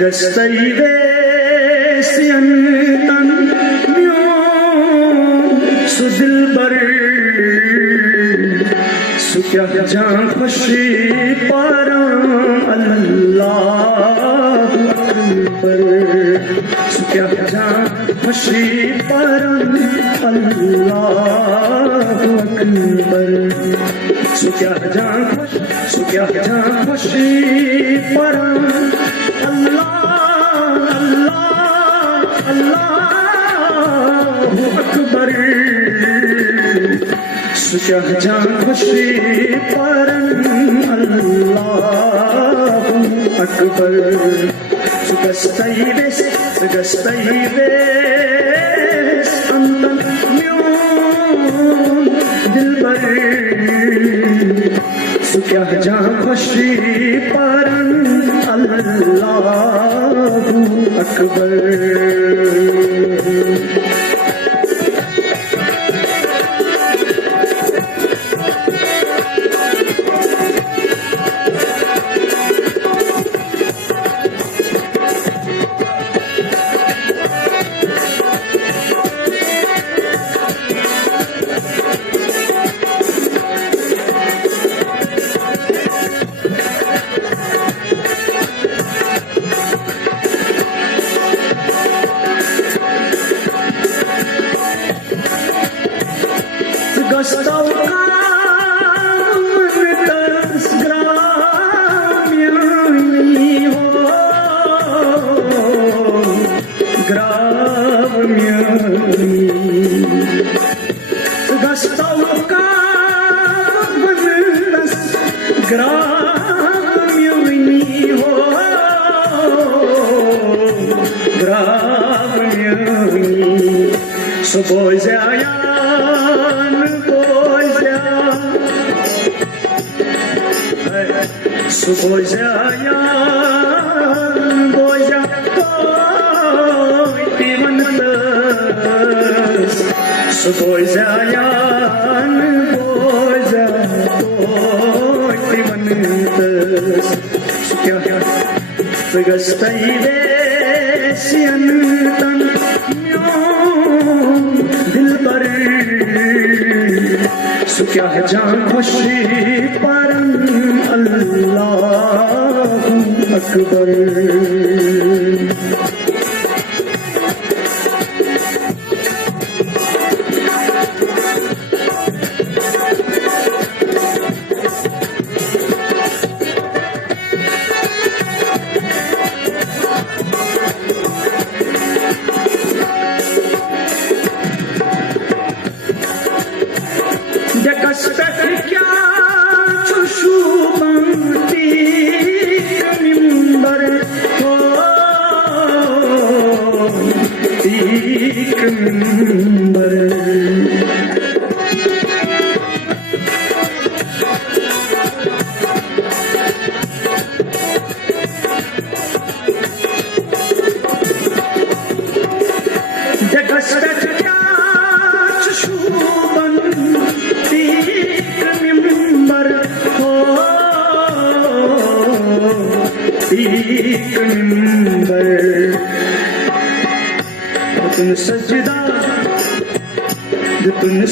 Gastayvesiyan tan myon su dilbar su kya jaan khushi paran Allahu Akbar su kya jaan khushi paran Allahu Akbar su kya jaan khushi paran Allahu Akbar Sukya jaan khushi paran Allahu Akbar Sugastayves antan myon dilbar Sukya jaan khushi paran Allahu Akbar Gastayvesiyan tan myon dilbar Sukya jaan khushi paran Allahu Akbar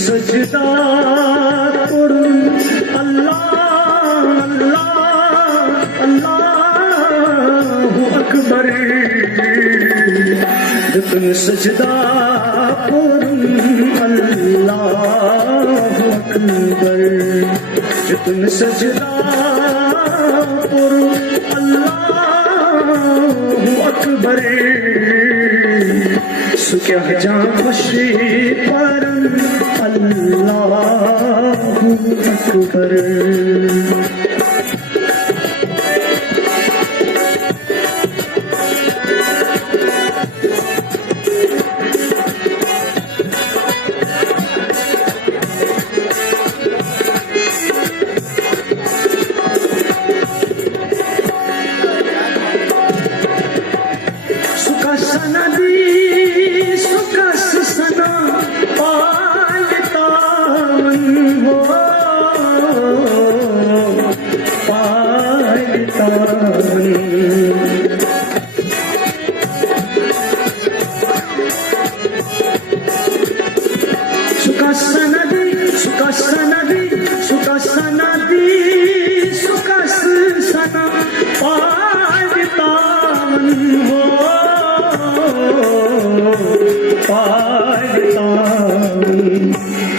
सजदा करूं अल्लाहु अकबर जितन सजदा करूं अल्लाहु अकबर जितन सजदा करूं अल्लाहु अकबर सुक्या जान खुशी परम अल्लाहु Akbar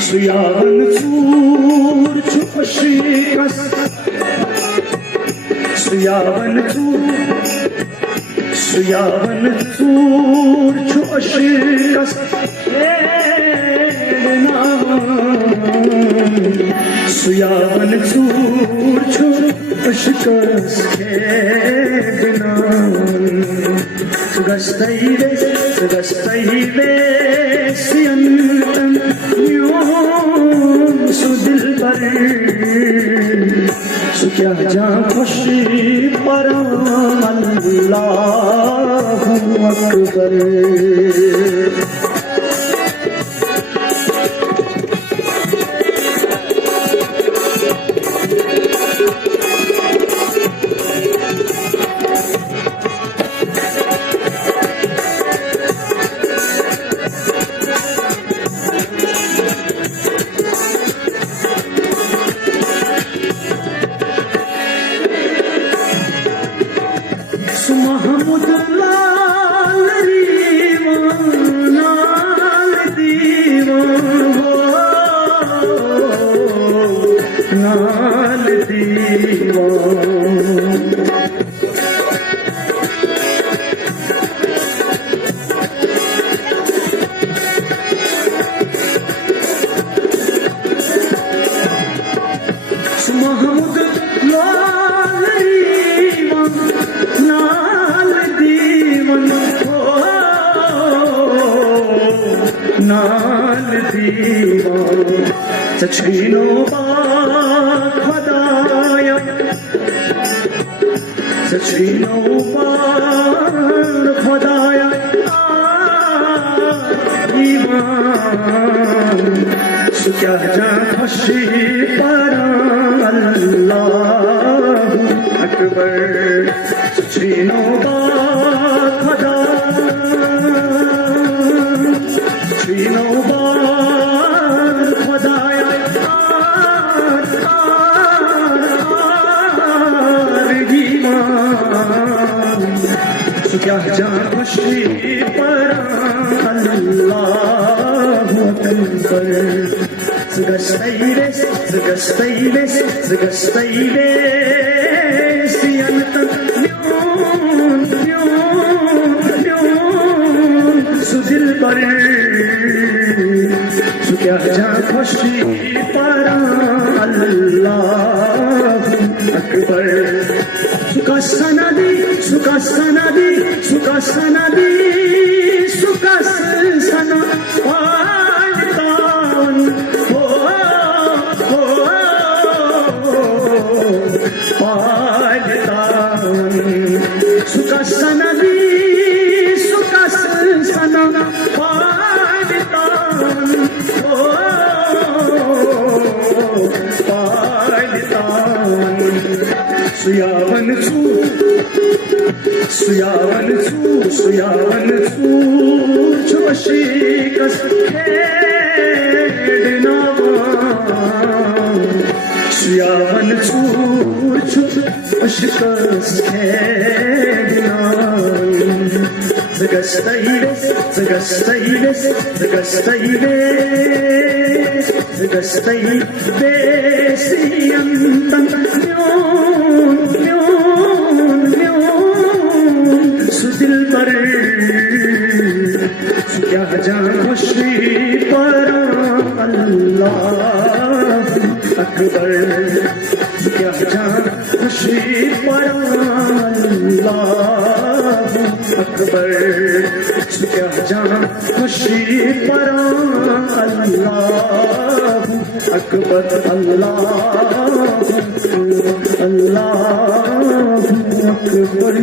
Suyavan zur chup shikas Suyavan zur chup shikas Suyavan zur chup shikas Sugastayve siyantam su dil par su kya jaan khushi param Allahu Akbar Mahmud Lal Sachino ba khadaya Sachino ba khadaya Iman Su kya jaan khushi param Allahu Akbar Sachino ba khadaya Sachino ba क्या जान खुशी पर Allahu Akbar Zgastayve siyantam Lyon su dil par su क्या जान खुशी पर Allahu Akbar Sukasana Palitan Palitan Sukasana Palitan Palitan Suyavan chubashikas hednawa Suyavan chubashikas hednawa Zgastayve siyantam दिल पर क्या जान खुशी पर Allahu Akbar क्या जान खुशी पर Allahu Akbar क्या जान खुशी पर Allahu Akbar Allahu Akbar